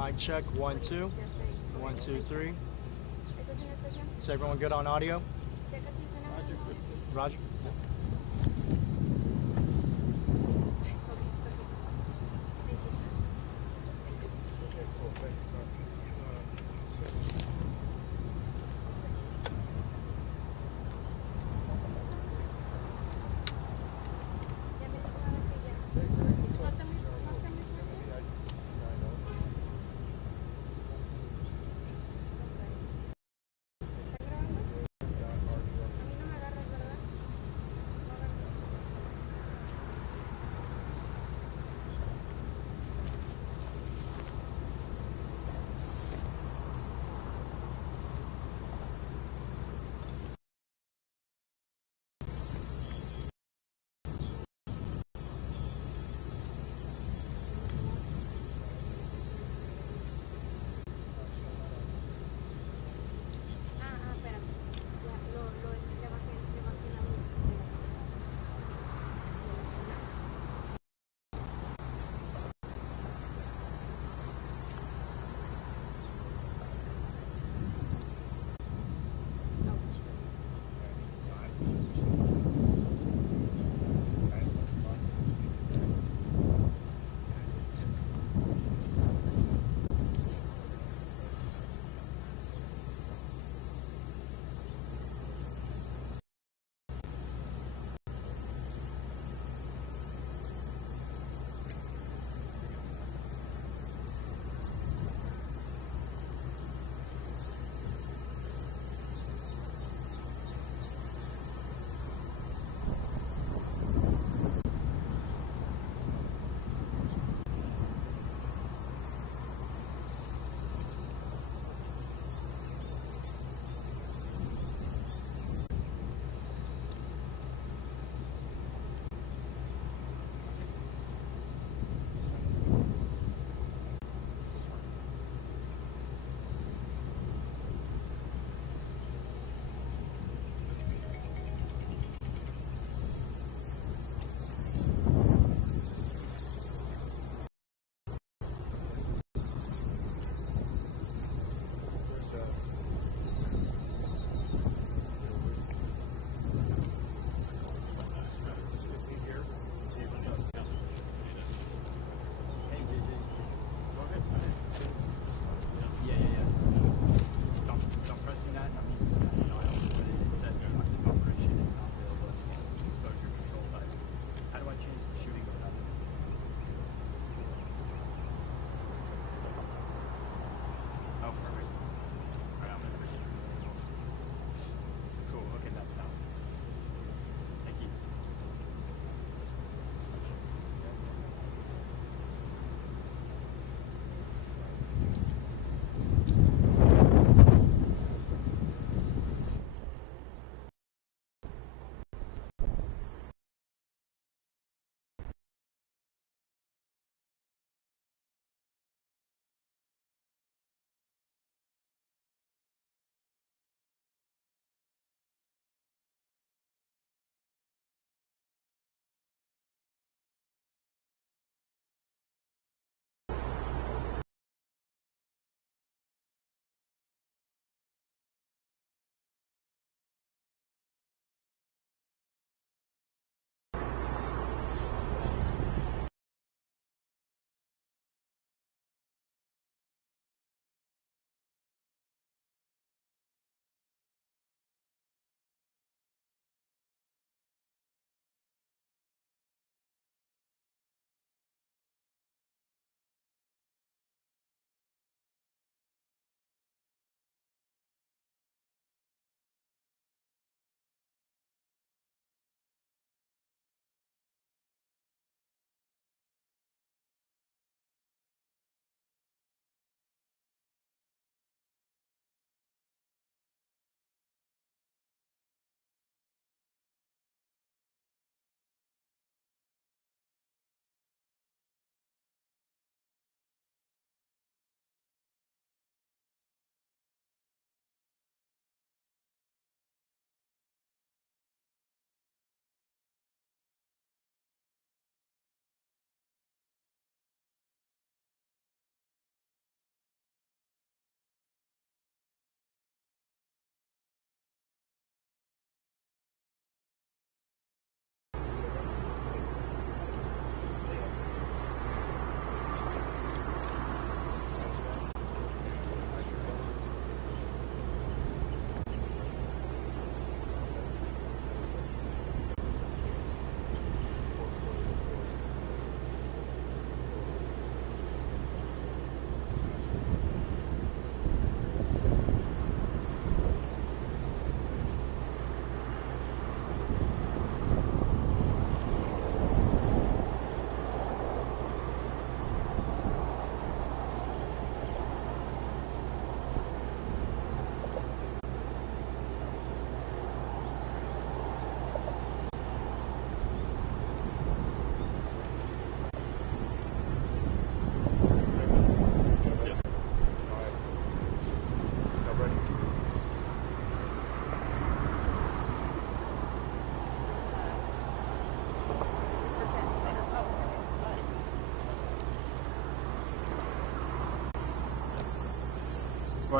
Mic check, 1, 2. 1, 2, 3. Is everyone good on audio? Roger.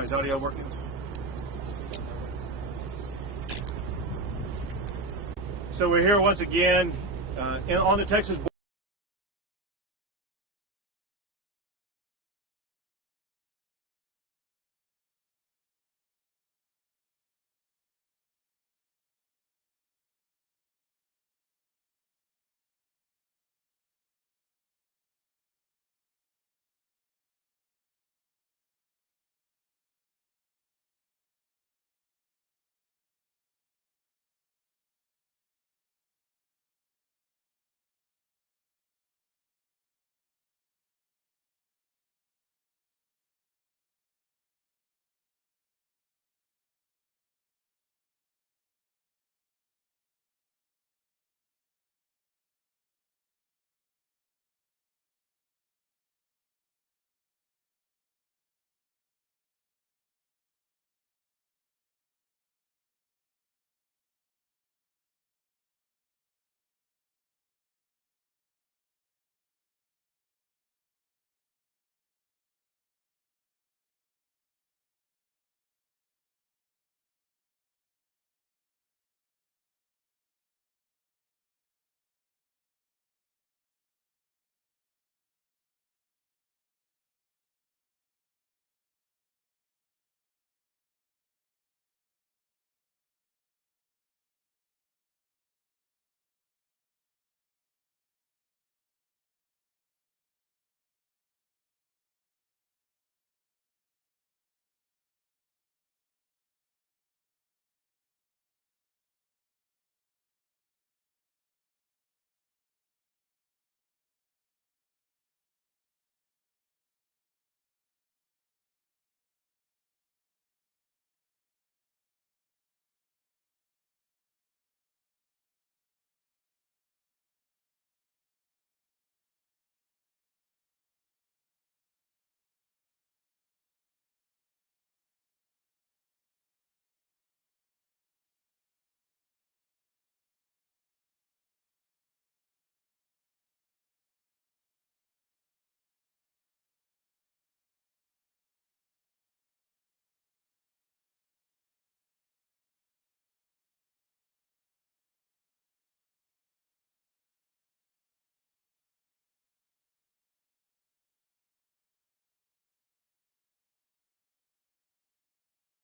right, is audio working? So we're here once again on the Texas border.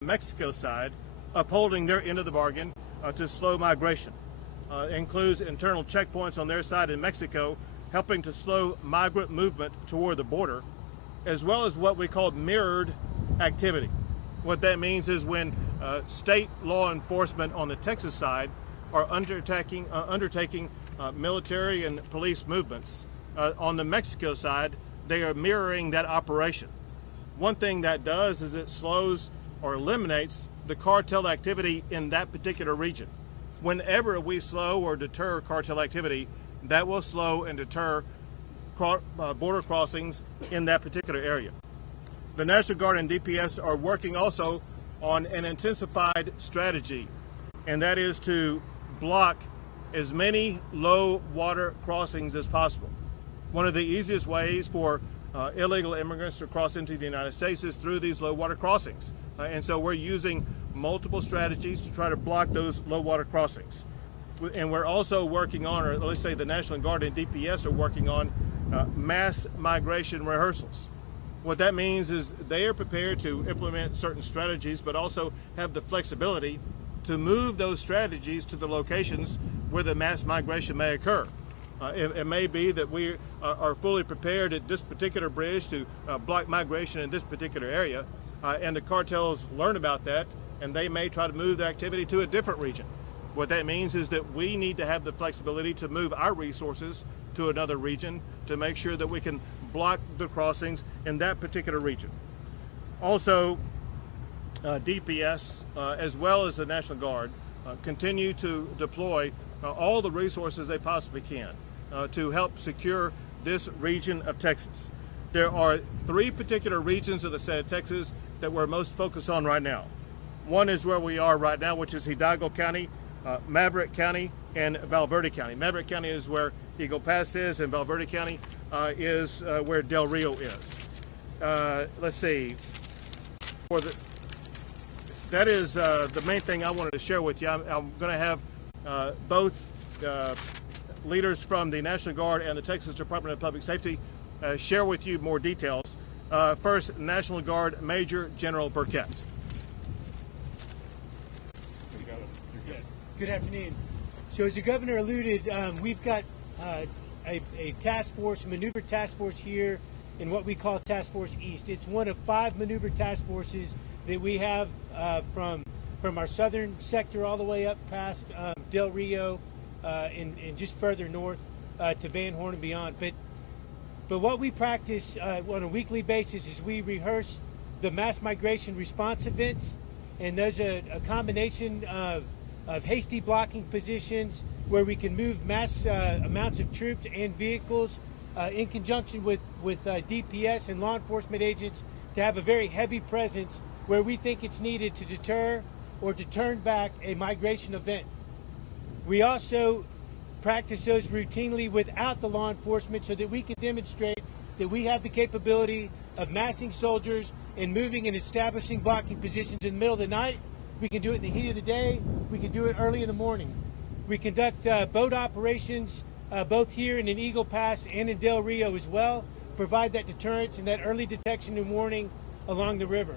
Mexico side upholding their end of the bargain to slow migration. Includes internal checkpoints on their side in Mexico, helping to slow migrant movement toward the border, as well as what we call mirrored activity. What that means is when state law enforcement on the Texas side are undertaking military and police movements, on the Mexico side, they are mirroring that operation. One thing that does is it slows or eliminates the cartel activity in that particular region. Whenever we slow or deter cartel activity, that will slow and deter border crossings in that particular area. The National Guard and DPS are working also on an intensified strategy, and that is to block as many low water crossings as possible. One of the easiest ways for illegal immigrants to cross into the United States is through these low water crossings. And so we're using multiple strategies to try to block those low water crossings. And we're also working on, or let's say the National Guard and DPS are working on mass migration rehearsals. What that means is they are prepared to implement certain strategies, but also have the flexibility to move those strategies to the locations where the mass migration may occur. It may be that we are fully prepared at this particular bridge to block migration in this particular area, and the cartels learn about that, and they may try to move their activity to a different region. What that means is that we need to have the flexibility to move our resources to another region to make sure that we can block the crossings in that particular region. Also, DPS, as well as the National Guard, continue to deploy all the resources they possibly can to help secure this region of Texas. There are three particular regions of the state of Texas that we're most focused on right now. One is where we are right now, which is Hidalgo County, Maverick County, and Valverde County. Maverick County is where Eagle Pass is, and Valverde County is where Del Rio is. Let's see. that is the main thing I wanted to share with you. I'm going to have both leaders from the National Guard and the Texas Department of Public Safety share with you more details. First, National Guard Major General Burkett. Good afternoon. So as the governor alluded, we've got a task force, maneuver task force here in what we call Task Force East. It's one of 5 maneuver task forces that we have from our southern sector all the way up past Del Rio and just further north to Van Horn and beyond. But what we practice on a weekly basis is we rehearse the mass migration response events, and there's a combination of hasty blocking positions where we can move mass amounts of troops and vehicles in conjunction with DPS and law enforcement agents to have a very heavy presence where we think it's needed to deter or to turn back a migration event. We also practice those routinely without the law enforcement so that we can demonstrate that we have the capability of massing soldiers and moving and establishing blocking positions in the middle of the night. We can do it in the heat of the day. We can do it early in the morning. We conduct boat operations both here and in Eagle Pass and in Del Rio as well, provide that deterrence and that early detection and warning along the river.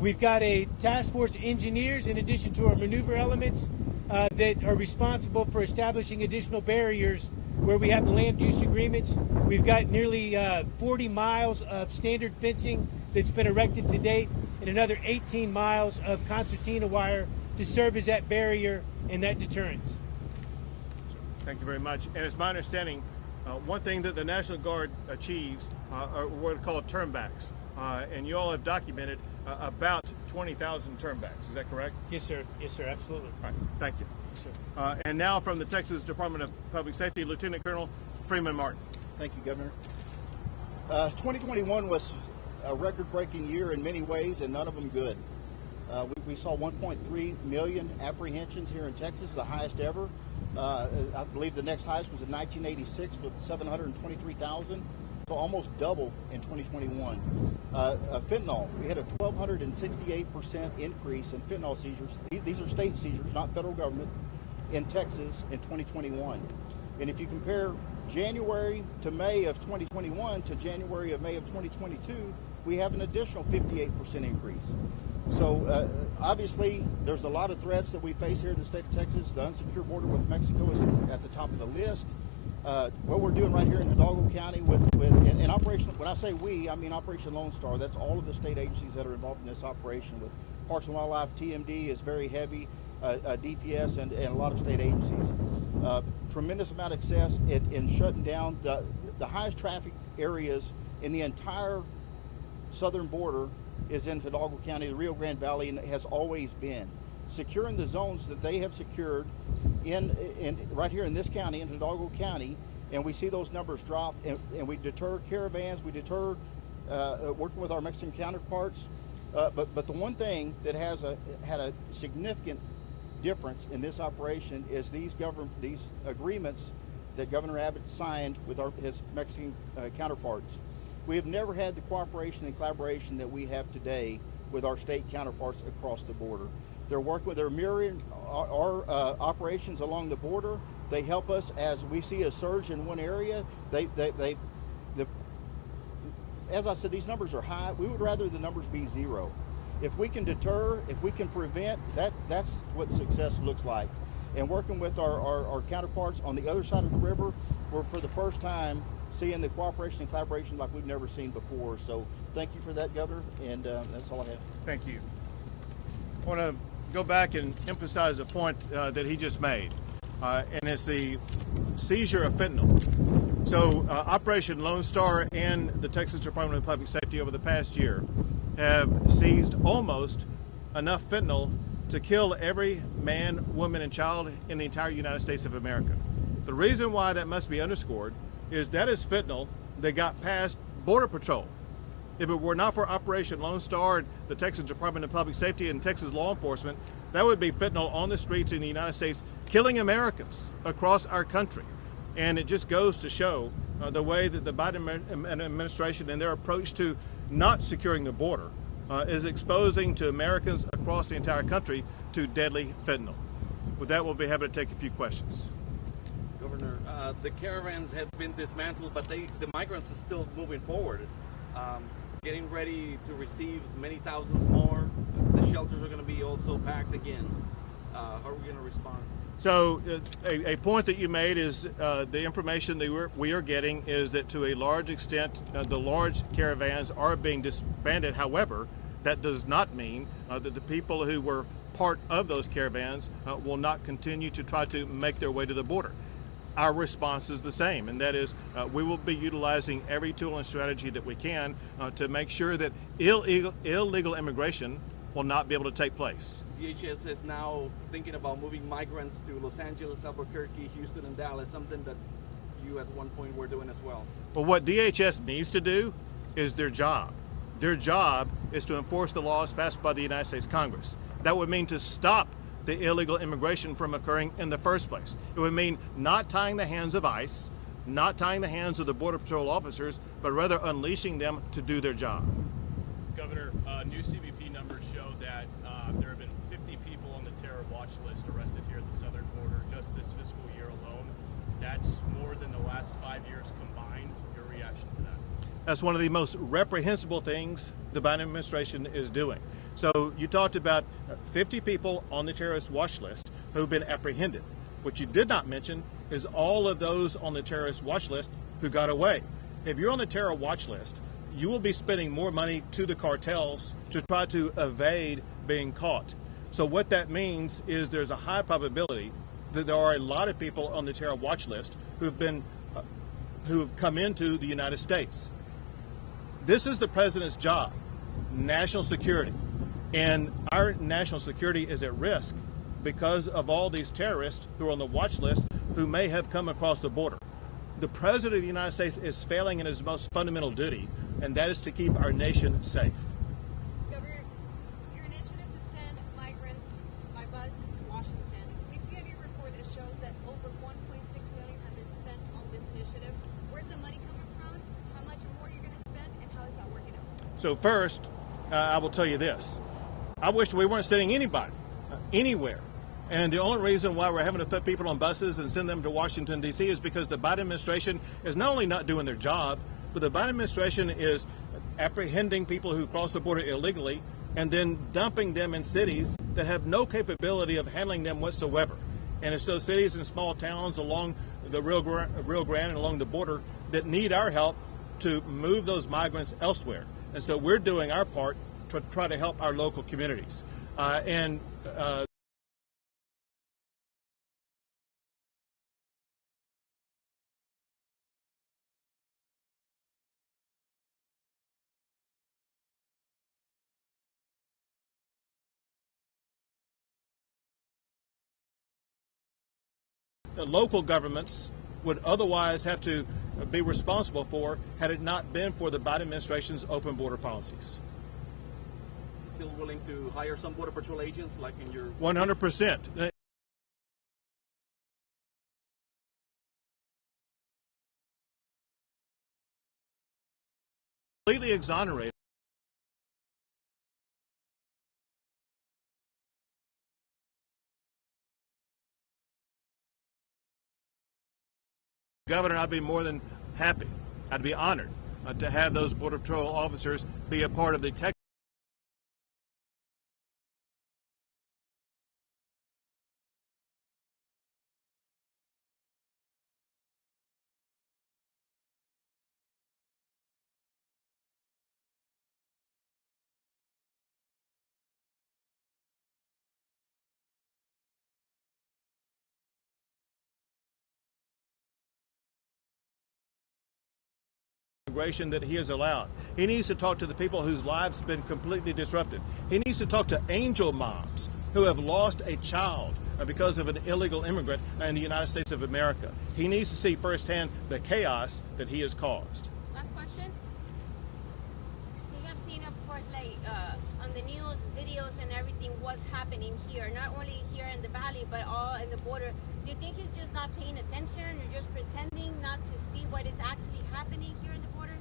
We've got a task force engineers in addition to our maneuver elements that are responsible for establishing additional barriers where we have the land use agreements. We've got nearly 40 miles of standard fencing that's been erected to date and another 18 miles of concertina wire to serve as that barrier and that deterrence. Thank you very much. And it's my understanding, one thing that the National Guard achieves are what are called turnbacks. And you all have documented about 20,000 turnbacks. Is that correct? Yes, sir. Yes, sir. Absolutely. All right. Thank you. Yes, sir. And now from the Texas Department of Public Safety, Lieutenant Colonel Freeman Martin. Thank you, Governor. 2021 was a record-breaking year in many ways, and none of them good. We saw 1.3 million apprehensions here in Texas, the highest ever. I believe the next highest was in 1986 with 723,000, so almost double in 2021. Fentanyl, we had a 1,268% increase in fentanyl seizures. These are state seizures, not federal government, in Texas in 2021. And if you compare January to May of 2021 to January of May of 2022, we have an additional 58% increase. So obviously there's a lot of threats that we face here in the state of Texas. The unsecured border with Mexico is at the top of the list. What we're doing right here in Hidalgo County in Operation, when I say we, I mean Operation Lone Star. That's all of the state agencies that are involved in this operation. With Parks and Wildlife, TMD is very heavy, DPS and a lot of state agencies. Tremendous amount of success in shutting down the highest traffic areas in the entire southern border is in Hidalgo County, the Rio Grande Valley, and it has always been. Securing the zones that they have secured in right here in this county, in Hidalgo County, and we see those numbers drop, and we deter caravans, we deter working with our Mexican counterparts. But the one thing that had a significant difference in this operation is these agreements that Governor Abbott signed with his Mexican counterparts. We have never had the cooperation and collaboration that we have today with our state counterparts across the border. They're working with, they're mirroring our operations along the border. They help us as we see a surge in one area. As I said, these numbers are high. We would rather the numbers be zero. If we can deter, if we can prevent, that's what success looks like. And working with our counterparts on the other side of the river, we're for the first time seeing the cooperation and collaboration like we've never seen before. So thank you for that, Governor, and that's all I have. Thank you. I want to go back and emphasize a point that he just made, and it's the seizure of fentanyl. So Operation Lone Star and the Texas Department of Public Safety over the past year have seized almost enough fentanyl to kill every man, woman, and child in the entire United States of America. The reason why that must be underscored is that is fentanyl that got past Border Patrol. If it were not for Operation Lone Star, the Texas Department of Public Safety, and Texas law enforcement, that would be fentanyl on the streets in the United States, killing Americans across our country. And it just goes to show the way that the Biden administration and their approach to not securing the border is exposing to Americans across the entire country to deadly fentanyl. With that, we'll be happy to take a few questions. Governor, the caravans have been dismantled, but the migrants are still moving forward, getting ready to receive many thousands more. The shelters are going to be also packed again. How are we going to respond? So a point that you made is the information that we are getting is that to a large extent the large caravans are being disbanded. However, that does not mean that the people who were part of those caravans will not continue to try to make their way to the border. Our response is the same, and that is we will be utilizing every tool and strategy that we can to make sure that illegal immigration will not be able to take place. DHS is now thinking about moving migrants to Los Angeles, Albuquerque, Houston, and Dallas, something that you at one point were doing as well. But what DHS needs to do is their job. Their job is to enforce the laws passed by the United States Congress. That would mean to stop the illegal immigration from occurring in the first place. It would mean not tying the hands of ICE, not tying the hands of the Border Patrol officers, but rather unleashing them to do their job. Governor, new CBP numbers show that there have been 50 people on the terror watch list arrested here at the southern border just this fiscal year alone. That's more than the last 5 years combined. Your reaction to that? That's one of the most reprehensible things the Biden administration is doing. So you talked about 50 people on the terrorist watch list who've been apprehended. What you did not mention is all of those on the terrorist watch list who got away. If you're on the terror watch list, you will be spending more money to the cartels to try to evade being caught. So what that means is there's a high probability that there are a lot of people on the terror watch list who've come into the United States. This is the president's job, national security. And our national security is at risk because of all these terrorists who are on the watch list who may have come across the border. The president of the United States is failing in his most fundamental duty, and that is to keep our nation safe. Governor, your initiative to send migrants by bus to Washington. We see a new report that shows that over $1.6 million have been spent on this initiative. Where's the money coming from? How much more are you going to spend, and how is that working out? So first, I will tell you this. I wish we weren't sending anybody anywhere. And the only reason why we're having to put people on buses and send them to Washington, D.C. is because the Biden administration is not only not doing their job, but the Biden administration is apprehending people who cross the border illegally and then dumping them in cities that have no capability of handling them whatsoever. And it's those cities and small towns along the Rio Grande and along the border that need our help to move those migrants elsewhere. And so we're doing our part to try to help our local communities. The local governments would otherwise have to be responsible for had it not been for the Biden administration's open border policies. Still willing to hire some Border Patrol agents like in your... 100%. Completely exonerated. Governor, I'd be more than happy. I'd be honored to have those Border Patrol officers be a part of the tech. That he has allowed. He needs to talk to the people whose lives have been completely disrupted. He needs to talk to angel moms who have lost a child because of an illegal immigrant in the United States of America. He needs to see firsthand the chaos that he has caused. Last question. We have seen, of course, like on the news, videos and everything, what's happening here, not only here in the valley, but all in the border. Do you think he's just not paying attention or just pretending not to see what is actually happening here in the border?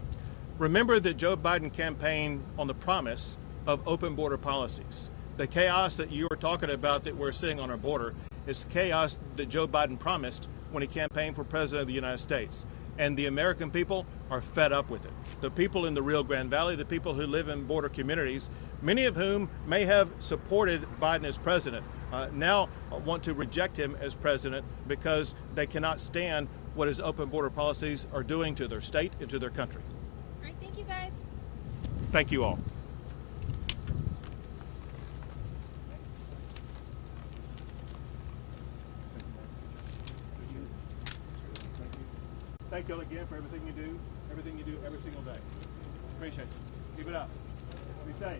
Remember that Joe Biden campaigned on the promise of open border policies. The chaos that you are talking about that we're seeing on our border is chaos that Joe Biden promised when he campaigned for president of the United States. And the American people are fed up with it. The people in the Rio Grande Valley, the people who live in border communities, many of whom may have supported Biden as president, now want to reject him as president because they cannot stand what his open border policies are doing to their state and to their country. All right, thank you guys. Thank you all. Thank you all again for everything you do every single day. Appreciate you. Keep it up. Be safe.